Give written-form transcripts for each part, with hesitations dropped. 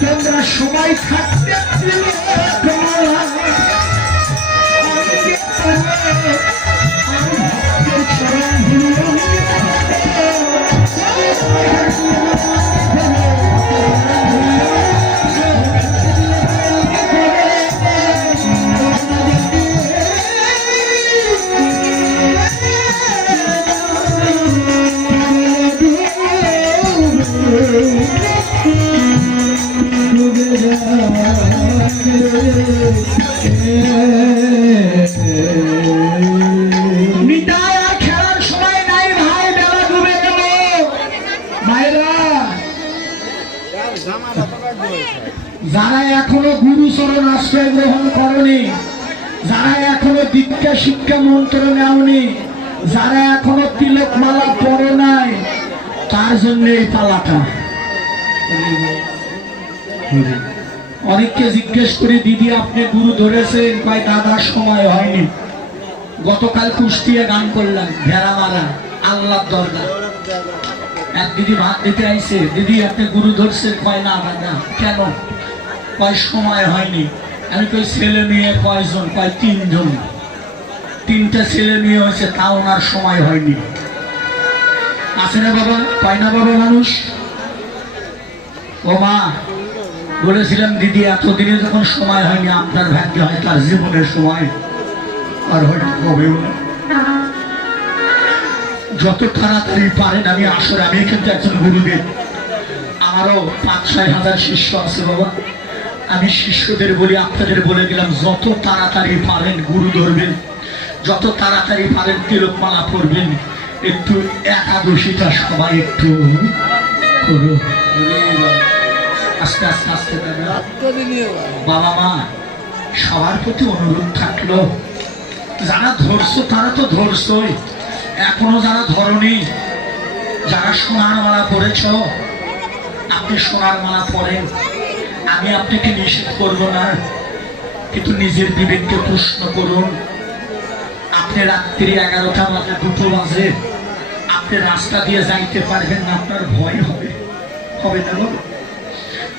তোমরা সবাই থাকতে খেলার সময় নাই ভাই, বেলা ডুবে গেল। মায়েরা যারা এখনো গুরুচরণ আশ্রয় গ্রহণ করনি, যারা এখনো দীক্ষা শিক্ষা মন্ত্র নেওনি, যারা এখনো তিলক মালা পড়ে নাই, তার জন্য এই পালাটা। অনেককে জিজ্ঞেস করি, দিদি আপনি গুরু ধরেছেন? কয় দাদার সময় হয়নি। গতকাল কুষ্টিয়া গান করলাম, ভেড়া মারা আল্লাহর দরগা। এক দিদি ভাত দিতে আইছে, দিদি আপনি গুরু ধরছেন? কয় না দাদা। কেন? কয় সময় হয়নি। আমি কই ছেলে মেয়ে কয়জন? কয় 3 জন। 3টা ছেলে মেয়ে হয়েছে, তাও ওনার সময় হয়নি। আছে না বাবা? কয় না বাবা মানুষ? ও মা বলেছিলাম, দিদি এতদিনে যখন সময় হয়নি, আপনার ভাগ্য হয় তার জীবনের সময় আর হয়তো হবেও না। যত তাড়াতাড়ি পারেন আমি আসলে, আমি কিন্তু একজন গুরুদেব, আমারও 5-6 হাজার শিষ্য আছে বাবা। আমি শিষ্যদের বলি, আপনাদের বলে দিলাম, যত তাড়াতাড়ি পারেন গুরু ধরবেন, যত তাড়াতাড়ি পারেন তিলকমালা পড়বেন। একটু একাদশীটা সবাই একটু করুন, আস্তে আস্তে আস্তে। বাবা মা সবার প্রতি অনুরোধ থাকলো, যারা ধরছো তারা তো ধরছোই, এখনো যারা ধরনি, যারা সোনার মালা পড়েছ, আপনি সোনার মালা পড়েন, আমি আপনাকে নিষেধ করব না, কিন্তু নিজের বিবেককে প্রশ্ন করুন। আপনি রাত্রি 11টা বাজে, 2টো বাজে, আপনি রাস্তা দিয়ে যাইতে পারবেন না, আপনার ভয় হবে, হবে না?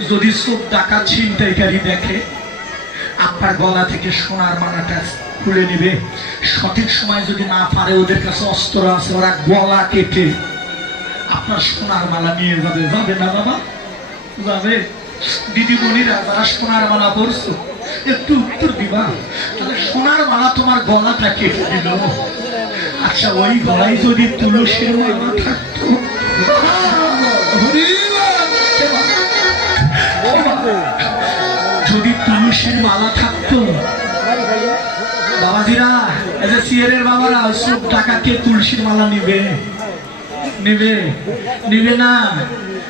যদি চোখ ডাকাত ছিনতাইকারী দেখে, আপনার গলা থেকে সোনার মালাটা খুলে নেবে। সঠিক সময় যদি না পারে, ওদের কাছে অস্ত্র আছে, ওরা গলা কেটে আপনার সোনার মালা নিয়ে যাবে। যাবে না বাবা? যাবে। দিদিমণিরা যারা সোনার মালা পরছো, একটু উত্তর দিবা। তাহলে সোনার মালা তোমার গলাটা কেটে দিল। আচ্ছা, ওই গলায় যদি তুলসীর মালা থাকতো, যদি তুলসীর মালা থাকতো, বাবাজিরা, সিয়ারের বাবারা, সব টাকাকে তুলসীর মালা নিবে? নিবে? নিবে না।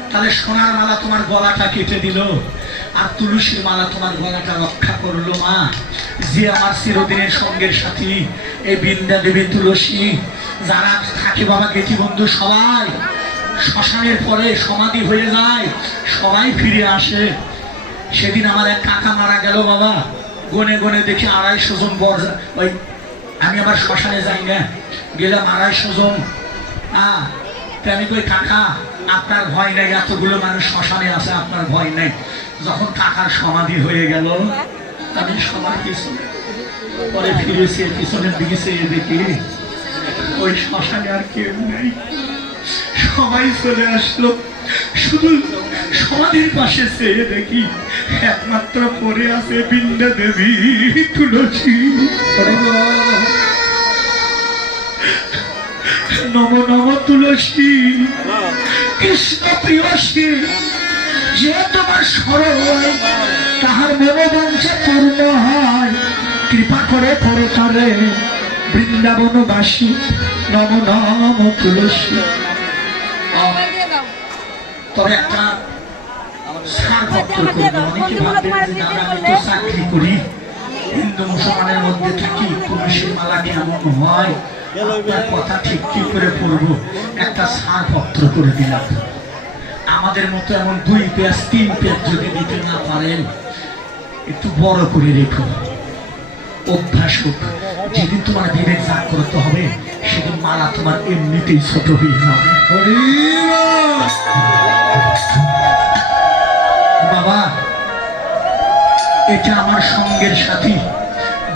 তাহলে সোনার মালা তোমার গলাটা কেটে দিল, আর তুলসীর মালা তোমার গলাটা রক্ষা করলো। মা, যে আমার চিরদিনের সঙ্গের সাথী, এই বৃন্দা দেবী তুলসী, যারা থাকে বাবা গেটি বন্ধু, সবাই শ্মশানের পরে সমাধি হয়ে যায়, সবাই ফিরে আসে। সেদিন আমার এক কাকা মারা গেল বাবা, গনে গনে দেখি 250 জন বর। ওই আমি আবার শ্মশানে যাই না, গেলাম 250 জন। আমি কই কাকা, আপনার ভয় নেই, এতগুলো মানুষ শ্মশানে আছে, আপনার ভয় নেই? যখন কাকার সমাধি হয়ে গেল আমি সবার পিছনে পরে ফিরেছি, পিছনের দিকে চেয়ে দেখি ওই শ্মশানে আর কেউ নেই, সবাই চলে আসলো। শুধু সমাধির পাশে চেয়ে দেখি একমাত্র পড়ে আছে বৃন্দা দেবী তুলসী। নম নম তুলসী কৃষ্ণ প্রিয়সী, যে তোমার স্মরণ হয় তাহার মনোবাঞ্ছা পূর্ণ হয়, কৃপা করে পরে করে বৃন্দাবনবাসী। নম নম তুলসী। তবে একটা ছাড়পত্র করবো। অনেকে ভাববেন যে দাদা আমি তো চাকরি করি, হিন্দু মুসলমানের মধ্যে থাকি, তুলসীর মালা কেমন হয়, আপনার কথা ঠিক কি করে পড়বো, একটা ছাড়পত্র করে দিলাম। আমাদের মতো এমন 2 পেজ 3 পেজ যদি দিতে না পারেন একটু বড় করে রেখো, অভ্যাস হোক। যেদিন তোমার বিবেক জাগ করতে হবে সেদিন মালা তোমার এমনিতেই ছোট হয়ে যাবে। বাবা, এটা আমার সঙ্গের সাথী।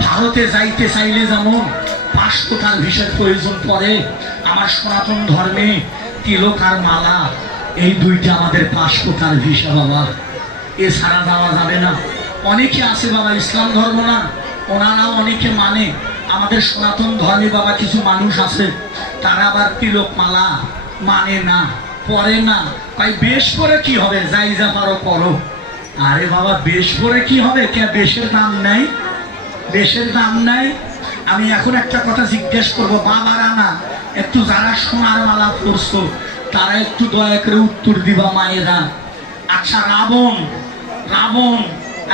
ভারতে যাইতে চাইলে যেমন পাসপোর্ট ভিসার প্রয়োজন পড়ে, আমার সনাতন ধর্মে তিলক আর মালা এই 2টা আমাদের পাসপোর্ট আর ভিসা বাবা, এছাড়া যাওয়া যাবে না। অনেকে আছে বাবা ইসলাম ধর্ম না, ওনারাও অনেকে মানে। আমাদের সনাতন ধর্মে বাবা কিছু মানুষ আছে তারা আবার তিলক মালা মানে না, পরে না, তাই বেশ করে কি হবে, যাই যা পারো করো। আরে বাবা বেশ করে কি হবে, কে বেশের দাম নাই, বেশের দাম নাই। আমি এখন একটা কথা জিজ্ঞেস করবো, বাবারা না, একটু যারা সোনার মালা পরছো তারা একটু দয়া করে উত্তর দিবা মায়েরা। আচ্ছা রাবণ, রাবণ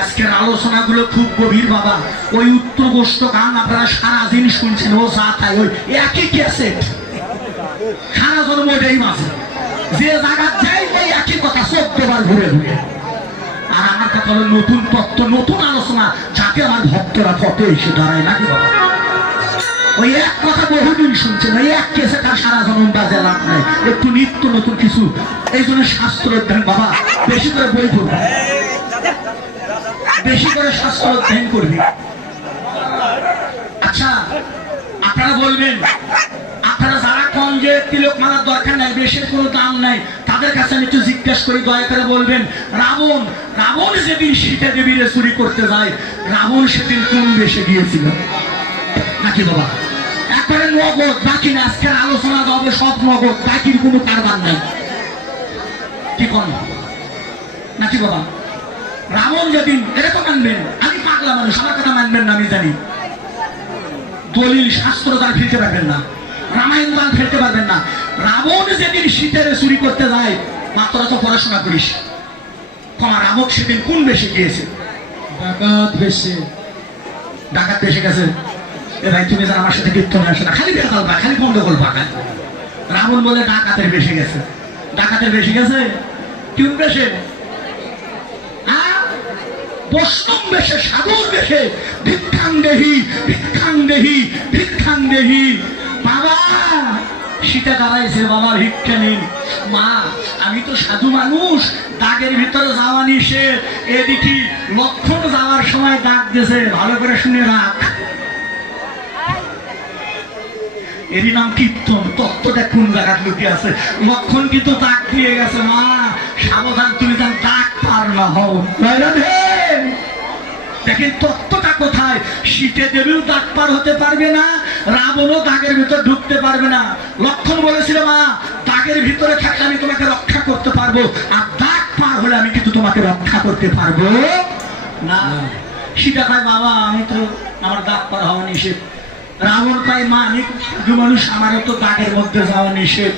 আজকের আলোচনাগুলো খুব গভীর বাবা। ওই উত্তর গোষ্ঠ গান আপনারা সারাদিন শুনছেন, ও যা তাই ওই একই ক্যাসেট, সারা জন্ম ওটাই মাঝে যে জায়গা যাই ওই একই কথা 14 বার ঘুরে ঘুরে। আর আমার কথা হলো নতুন তত্ত্ব, নতুন আলোচনা, যাতে আমার ভক্তরা ফটো এসে দাঁড়ায় নাকি বাবা। ওই এক কথা বহুদিন শুনছেন, ওই এক কেসে তার সারা জন্ম বাজে লাভ নাই, একটু নিত্য নতুন কিছু। এই জন্য শাস্ত্র অধ্যয়ন বাবা, বেশি করে বই পড়বে, বেশি করে শাস্ত্র অধ্যয়ন করবে। আচ্ছা আপনারা বলবেন, আপনারা যারা কন যে তিলক মালার দরকার নাই, বেশের কোনো দাম নাই, তাদের কাছে আমি একটু জিজ্ঞেস করি, দয়া করে বলবেন রাবণ, রাবণ যেদিন সীতা দেবীরে চুরি করতে যায়, রাবণ সেদিন কোন বেশে গিয়েছিল নাকি বাবা? একবারে নগদ, বাকি না। আজকের আলোচনা হবে সব নগদ, বাকির কোনো কারবার নাই, কি কন নাকি বাবা? রাবণ যেদিন, এটা তো মানবেন, আমি পাগলা মানুষ, আমার কথা মানবেন না আমি জানি। দলিল শাস্ত্র তার ফেলতে পারবেন না, রামায়ণ তার ফেলতে পারবেন না। রাবণ যেদিন সীতারে চুরি করতে যায়, মাত্র তো পড়াশোনা করিস, তোমার রাবণ সেদিন কোন বেশে গিয়েছে? ডাকাত বেশে। ডাকাত বেশে গেছে। এ ভাই তুমি যারা আমার সাথে কীর্তনে আসো না, খালি বেকাল বা খালি গন্ডগোল পাকা। রাবণ বলে ডাকাতের বেশে গেছে, ডাকাতের বেশে গেছে, কোন বেশে? বৈষ্ণব বেশে, সাধুর বেশে, ভিক্ষাং দেহি, ভিক্ষাং দেহি, ভিক্ষাং দেহি। বাবা সীতা দাঁড়াইছে, বাবা ভিক্ষা নেই। মা আমি তো সাধু মানুষ, দাগের ভিতরে যাওয়া নিষেধ। এদিকে লক্ষণ যাওয়ার সময় দাগ দিয়েছে, ভালো করে শুনে রাখ, এরই নাম কীর্তন। তত্ত্বটা কোন জায়গায় লুকিয়ে আছে, লক্ষণ কিন্তু দাগ দিয়ে গেছে। মা সাবধান, তুমি যেন দাগ পার না হও। দেখেন তত্ত্বটা কোথায়, সীতা দেবীও দাগ পার হতে পারবে না, রাবণও দাগের ভিতর ঢুকতে পারবে না। লক্ষণ বলেছিল মা দাগের ভিতরে থাকলে আমি তোমাকে রক্ষা করতে পারবো, আর দাগ পার হলে আমি কিন্তু তোমাকে রক্ষা করতে পারবো না। সীতা কয় বাবা আমি তো, আমার দাগ পার হওয়া নিষেধ। রাবণ কয় মা আমি সাধু মানুষ, আমারও তো দাগের মধ্যে যাওয়া নিষেধ।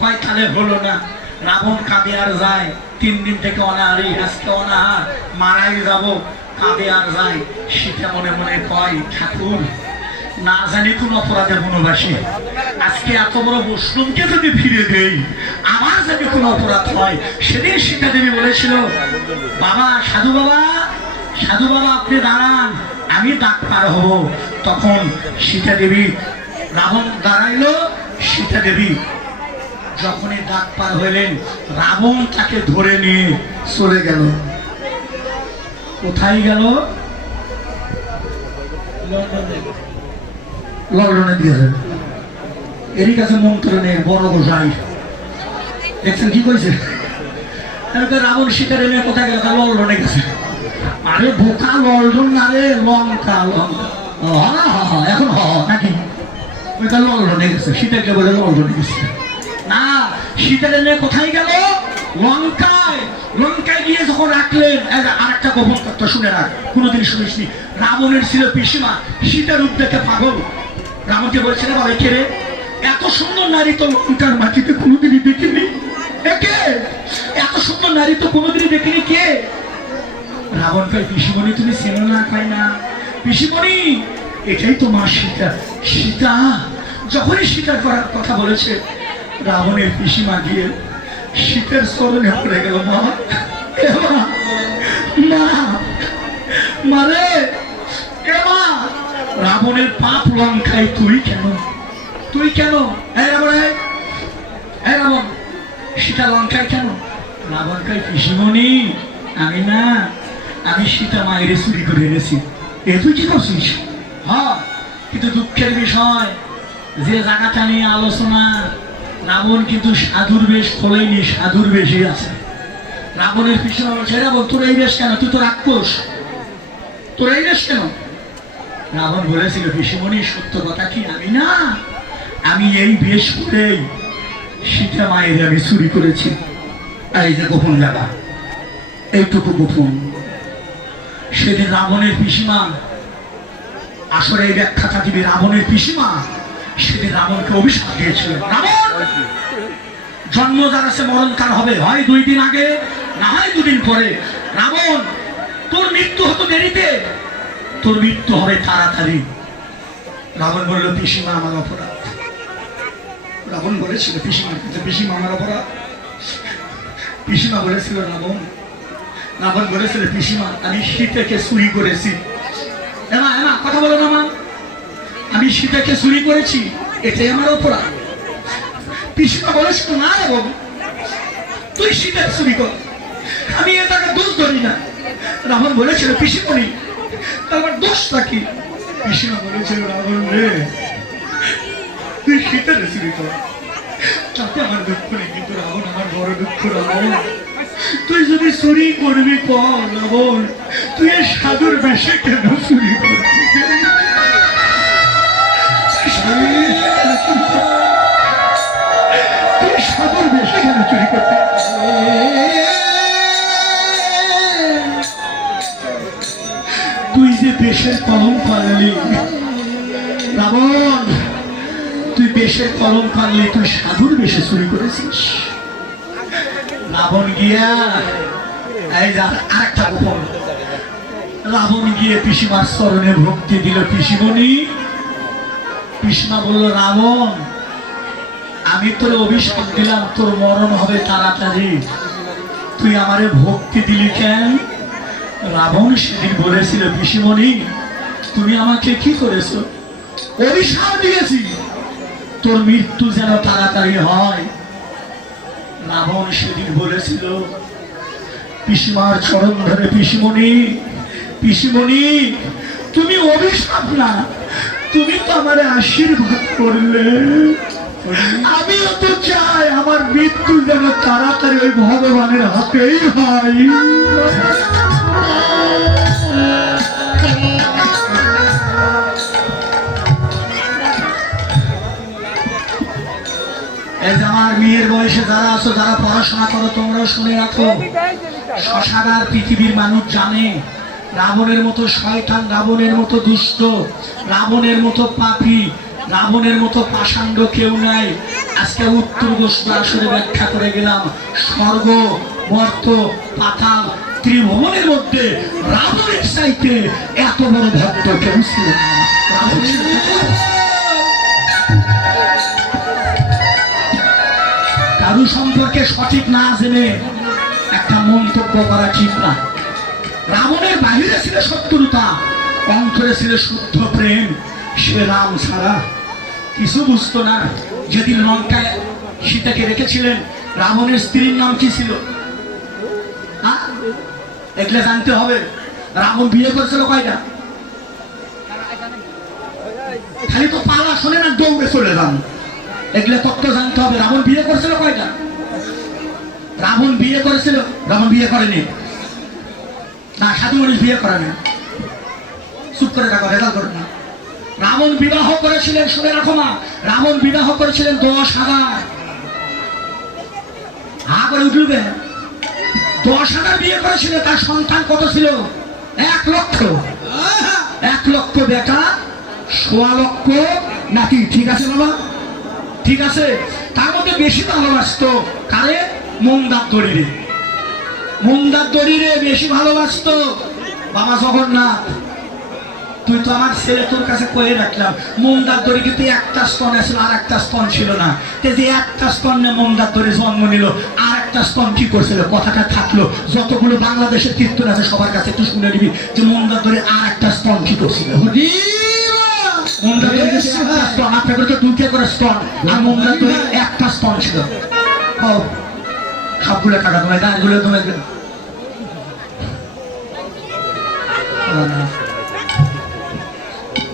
কয় তাহলে হলো না। রাবণ কাঁদে আর যায়, 3 দিন থেকে অনাহারি, আজকে অনাহার, মারাই যাব, কাঁদে আর যায়। সীতা মনে মনে কয় ঠাকুর না জানি কোন অপরাধে বনবাসী, আজকে এত বড় বৈষ্ণবকে যদি ফিরে দেই, আমার যদি কোন অপরাধ হয়। সেদিন সীতা দেবী বলেছিল বাবা সাধু বাবা, সাধু বাবা আপনি দাঁড়ান, আমি দাগ পার হব। তখন সীতা দেবী, রাবণ দাঁড়াইলো, সীতা দেবী যখনই দাগ পার হইলেন, রাবণ তাকে ধরে নিয়ে চলে গেল। কোথায় গেল? লন্ডনে দিয়েছে। এরই কাছে মন্ত্র নেই, বড় গোসাই দেখছেন কি কইছে? রাবণ সীতার এনে কোথায় গেল? লন্ডনে গেছে। আরে বোকা, লন্ডন না রে, লঙ্কা। লঙ্কা এখন নাকি ওইটা লন্ডনে গেছে। সীতাকে বলে লন্ডনে গেছে না, সীতার এনে কোথায় গেল? লঙ্কায়। লঙ্কায় গিয়ে যখন রাখলেন, আর একটা গোপন তত্ত্ব শুনে রাখ, কোনোদিন শুনিসনি। রাবণের ছিল পিসিমা, সীতার রূপ দেখে পাগল। রাবণকে বলছিল, বাবা কে? এত সুন্দর নারী তো লঙ্কার মাটিতে কোনোদিনই দেখিনি। কে এত সুন্দর নারী তো কোনোদিনই দেখিনি? কে? রাবণ কয়, পিসিমণি তুমি চেনো না? কয় না। পিসিমণি এটাই তো মা সীতা। সীতা যখনই স্বীকার করার কথা বলেছে, রাবণের পিসিমা গিয়ে সীতার চরণে পড়ে গেল। মা, মারে মা, রাবণের পাপ লঙ্কায় তুই কেন? তুই কেন? রাবণ সীতা লঙ্কায় কেন? রাবণ কয়, পিসিমণি আমি না, আমি সীতা মায়ের চুরি করে এনেছি। এ তুই কি করছিস? হ্যাঁ, কিন্তু দুঃখের বিষয় যে জায়গাটা নিয়ে আলোচনা, রাবণ কিন্তু সাধুর বেশ খোলেনি, সাধুর বেশি আছে। রাবণের পিছনে বলছে, রাবণ তোর এই বেশ কেন? তুই তো রাক্ষস, তোর এই বেশ কেন? রাবণ বলেছিল, পিসিমণি সত্য কথা কি, আমি না, আমি এই বেশ করেই সীতা মায়ের আমি চুরি করেছি। এই যে গোপন জায়গা, এইটুকু গোপন। সেদিন রাবণের পিসিমা, আসলে এই ব্যাখ্যাটা দিবে, রাবণের পিসিমা সেদিন রাবণকে অভিশাপ দিয়েছিল। রাবণ জন্ম যার আছে মরণ তার হবে, হয় 2 দিন আগে, না হয় 2 দিন পরে। রাবণ তোর মৃত্যু হতো দেরিতে, তোর মৃত্যু হবে তাড়াতাড়ি। রাবণ বলল, পিসিমা আমার অপরাধ। রাবণ বলেছিল পিসিমার কাছে, পিসিমা আমার অপরাধ। পিসিমা বলেছিল রাবণ বলেছিল, পিসিমা আমি সীতাকে চুরি করেছি। কথা বলো না মা, আমি সীতাকে চুরি করেছি, এটাই আমার অপরাধ। পিসিমা বলেছিল, না রাবণ তুই সীতাকে চুরি কর, আমি এটাকে দোষ ধরি না। রাবণ বলেছিল, পিসিমণি আমার দোষটা কি? পিসিমা বলেছিল, রাবণ রে তুই সীতাকে চুরি কর, তাতে আমার দুঃখ নেই, কিন্তু রাবণ আমার বড় দুঃখ। রাবণ তুই যদি চুরি করবি কর, রাবণ তুই সাধুর বেশে কেন চুরি করবি? তুই সাধুর বেশে কেন চুরি করবি? তুই যে দেশের কলম পারলি রাবণ, তুই দেশের কলম পারলি, তুই সাধুর বেশে চুরি করেছিস। রাবণ গিয়া এই আরেকটা গোপন, রাবণ গিয়ে পিসিমার চরণে ভক্তি দিল। পিসিমণি, পিসিমা বলল, রাবণ আমি তোর অভিশাপ দিলাম, তোর মরণ হবে তাড়াতাড়ি, তুই আমারে ভক্তি দিলি কেন? রাবণ সেদিন বলেছিল, পিসিমণি তুমি আমাকে কি করেছো? অভিশাপ দিয়েছি তোর মৃত্যু যেন তাড়াতাড়ি হয়। রাবণ সেদিন বলেছিল পিসিমার চরণ ধরে, পিসিমণি তুমি অভিশাপ না, তুমি তো আমার আশীর্বাদ করলে। আমিও তো চাই আমার মৃত্যু যেন তাড়াতাড়ি ওই ভগবানের হাতেই হয়। আমার মেয়ের বয়সে যারা আছো, যারা পড়াশোনা করো, তোমরাও শুনে রাখো, সারা পৃথিবীর মানুষ জানে রাবণের মতো শয়তান, রাবণের মতো দুষ্ট, রাবণের মতো পাপী, রাবণের মতো পাষাণ্ড কেউ নাই। আজকে উত্তর গোষ্ঠ আসলে ব্যাখ্যা করে গেলাম, স্বর্গ, মর্ত, পাতাল, ত্রিভুবনের মধ্যে রাবণের চাইতে এত বড় ভক্ত কেউ ছিল না। কারু সম্পর্কে সঠিক না জেনে একটা মন্তব্য করা ঠিক না। রাবণের বাহিরে ছিল শত্রুতা, অন্তরে ছিল শুদ্ধ প্রেম। সে রাম ছাড়া কিছু বুঝতো না। যেদিন লঙ্কায় সীতাকে রেখেছিলেন, রাবণের স্ত্রীর নাম কি ছিল? এগুলো জানতে হবে। রাবণ বিয়ে করেছিল কয়টা? খালি তো পালা শোনে না, দৌড়ে চলে যান। এগুলো তত্ত্ব জানতে হবে। রাবণ বিয়ে করেছিল কয়টা? রাবণ বিয়ে করেছিল? রাবণ বিয়ে করেনি না, সাধু মানুষ বিয়ে করে না। চুপ করে থাকো, রেজাল্ট করো না। রাবণ বিবাহ করেছিলেন, শুনে রাখো মা, রাবণ বিবাহ করেছিলেন 10,000। হা করে উঠবে। 10,000 বিয়ে করেছিলেন। তার সন্তান কত ছিল? 1 লক্ষ। 1 লক্ষ বেটা, 1.25 লক্ষ নাতি। ঠিক আছে বাবা, ঠিক আছে। তার মধ্যে বেশি ভালোবাসতো কারে? মন্দারদড়িরে। মন্দারদড়িরে বেশি ভালোবাসতো বাবা জগন্নাথ। তুই তো আমার ছেলে, তোর কাছে কয়ে রাখলাম, মন্দারদড়ি কিন্তু একটা স্তন ছিল, আর একটা স্তন ছিল না। যে একটা স্তনে মন্দারদড়ি জন্ম নিল, আর একটা স্তন কি করছিল? কথাটা থাকলো। যতগুলো বাংলাদেশের কীর্তন আছে সবার কাছে একটু শুনে নিবি যে মন্দারদড়ি আর একটা স্তন কি করছিল। আপনাকে তো 2টা করে স্তন, আর মন্দারদড়ি একটা স্তন ছিল। সবগুলো টাকা তোমায়, গানগুলো তোমায়।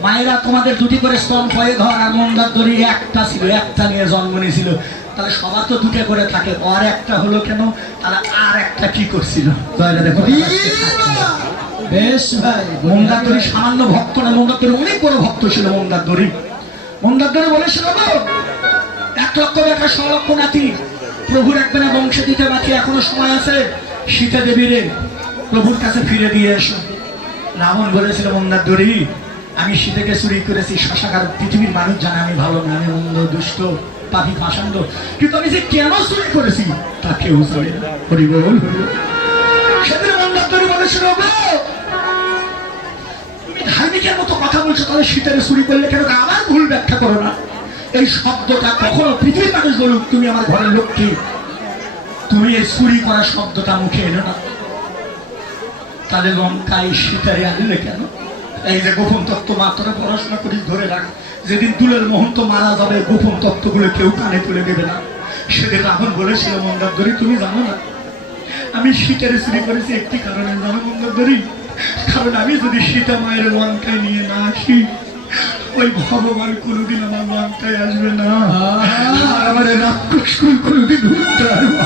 মায়েরা তোমাদের 2টি করে স্তন, কয়ে ঘর, আর মন্দারদড়ি একটা ছিল, একটা নিয়ে জন্ম নিয়েছিল। তাহলে সবার তো 2টা করে থাকে, আর একটা হলো কেন? তারা আর একটা কি করছিল? দেখো বেশ ভাই, মন্দারদড়ি সামান্য ভক্ত না, মন্দারদড়ি অনেক বড় ভক্ত ছিল। মন্দারদড়ি বলেছিল 1 লক্ষ বেটা, 100 লক্ষ নাতি। প্রভু রাখবে না বংশে দিতে বাকি, এখনো সময় আছে। সীতা দেবীরে প্রভুর কাছে ফিরে দিয়ে এসো। রাবণ বলেছিল মন্দারদড়ি, আমি সীতাকে চুরি করেছি, শশাকার পৃথিবীর মানুষ জানে আমি ভালো না, আমি মন্দ, দুষ্ট, পাপী, পাষাণ্ড, কিন্তু আমি যে কেন চুরি করেছি তা কেউ জানে না। হরি বল। সেদিন মন্দারদড়ি বলেছিল, তুমি ধার্মিকের মতো কথা বলছো, তাহলে সীতাকে চুরি করলে কেন? আমার ভুল ব্যাখ্যা করো না। এই শব্দটা কখনো পৃথিবীর মানুষ বলুক তুমি আমার ঘরের লক্ষ্মী, তুমি এই চুরি করার শব্দটা মুখে এলো না। তাহলে লঙ্কায় সীতারে আনলে কেন? এই যে গোপন তত্ত্ব মাত্রা পড়াশোনা করি, ধরে রাখ। যেদিন দুলের মহন্ত মারা যাবে, গোপন তত্ত্বগুলো কেউ কানে তুলে দেবে না। সেদিন রাবণ বলেছিল মন্দারদড়ি, তুমি জানো না আমি সীতারে চুরি করেছি একটি কারণে, জানো মন্দারদড়ি? কারণ আমি যদি সীতা মায়ের লঙ্কায় নিয়ে না আসি, ওই ভগবান কোনোদিন আমার লঙ্কায় আসবে না, আর আমার রাক্ষস কোনোদিন উঠতে পারবো।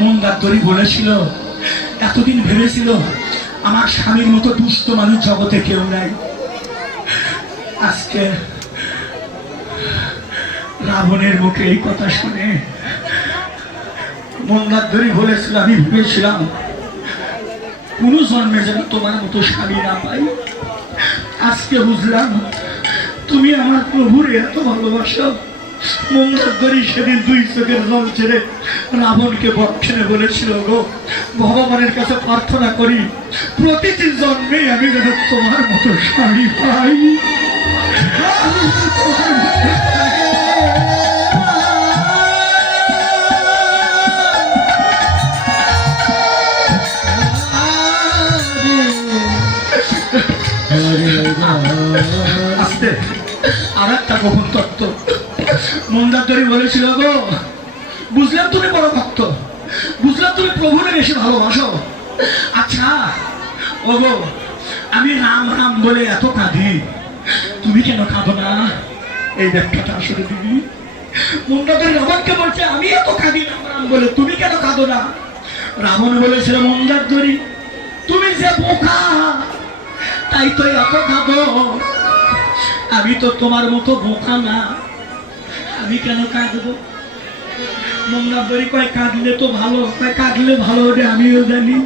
মন্দারদড়ি বলেছিল, এতদিন ভেবেছিল আমার স্বামীর মতো দুষ্ট মানুষ জগতে কেউ নাই। আজকে রাবণের মুখে এই কথা শুনে মন্দারদড়ি বলেছিল, আমি ভেবেছিলাম কোন জন্মে যেন তোমার মতো স্বামী না পাই। আজকে বুঝলাম তুমি আমার প্রভুর এত ভালোবাসো। মন্দারদড়ি সেদিন 2 চোখের জল ছেড়ে রাবণকে বক্ষণে বলেছিল, গো ভগবানের কাছে প্রার্থনা করি প্রতিটি জন্মে আমি যেন তোমার মতো স্বামী পাই। আস্তে আর একটা গোপন তত্ত্ব মন্দারদড়ি বলেছিল, গো বুঝলাম তুমি বড় ভক্ত, বুঝলাম তুমি প্রভুকে বেশি ভালোবাসো। আচ্ছা ও গো, আমি রাম রাম বলে এত কাঁদি, তুমি কেন কাঁদো না? এই ব্যাখ্যাটা আসলে দিবি। মন্দারদড়ি রাবণকে বলছে, আমি এত কাঁদি রাম রাম বলে, তুমি কেন কাঁদো না? রাবণ বলেছিল, মন্দারদড়ি তুমি যে বোকা, তাই তো এত কাঁদো। আমি তো তোমার মতো বোকা না, আমি কেন কাঁদবো? মন্দারদড়ি কয়, কাঁদলে তো ভালো, কয় কাঁদলে ভালো ওটা আমিও জানি,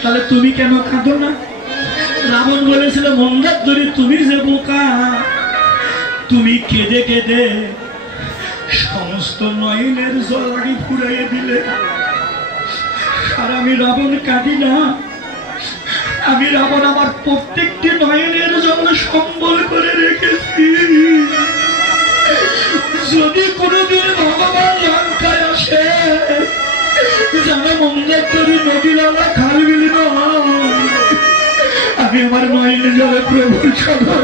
তাহলে তুমি কেন কাঁদো না? রাবণ বলেছিল, মন্দারদড়ি তুমি যে বোকা, তুমি কেঁদে কেঁদে সমস্ত নয়নের জল ফুরাইয়ে দিলে। আর আমি রাবণ কাঁদি না, আমি রাবণ আমার প্রত্যেকটি নয়নের জল সম্বল করে রেখেছি। যদি কোনোদিন ভগবান লঙ্কায় আসে, জানো মন্দারদড়ি নদীর আলা খাল বিলি, আমি আমি আমার মাইনে যাবে প্রভুর সদা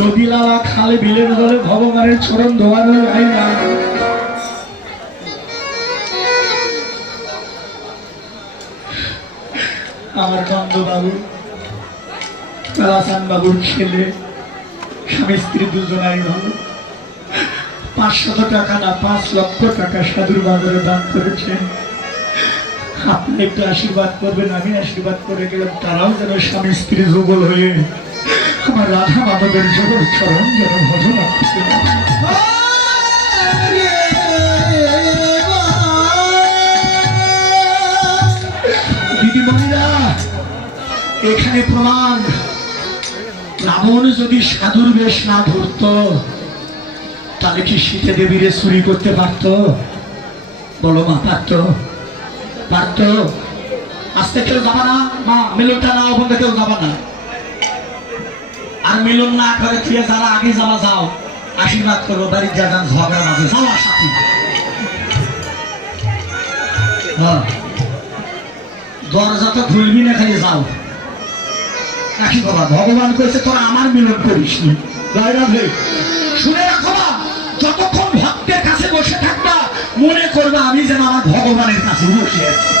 নদীলালা খালে বিলের জলে ভগবানের চরণ ধোয়ানো হয় না। আমার বন্ধুবাবু রাসান বাবুর ছেলে স্বামী স্ত্রী দুজনাই ভালো, 500 টাকা না 5 লক্ষ টাকা সাধুর বাজারে দান করেছেন। আপনি একটু আশীর্বাদ করবেন, আমি আশীর্বাদ করে গেলাম তারাও যেন স্বামী স্ত্রী যুগল হয়ে আমার রাধা মাধবের জগৎ চরণ যেন ভজনা করতে পারে। দিদিমণিরা এখানে প্রমাণ, রাবণ যদি সাধুর বেশ না ধরত তাহলে কি সীতা দেবীরে চুরি করতে পারত? বলো মা, পারত? পারত? আস্তে কেউ যাবা না মা, মিলনটা না ওখানে কেউ যাবা না। আর মিলন না করে তুই যারা আগে যাওয়া যাও, আশীর্বাদ করবো বাড়ির যা যান ঝগড়া মাঝে যাওয়ার সাথে। দরজা তো খুলবি না, খালি যাও। রাখি বাবা, ভগবান করেছে তোরা আমার মিলন করিস নি। শুনে রাখো, যতক্ষণ ভক্তের কাছে বসে থাকবা মনে করবা আমি যেন আমার ভগবানের কাছে বসে আছি।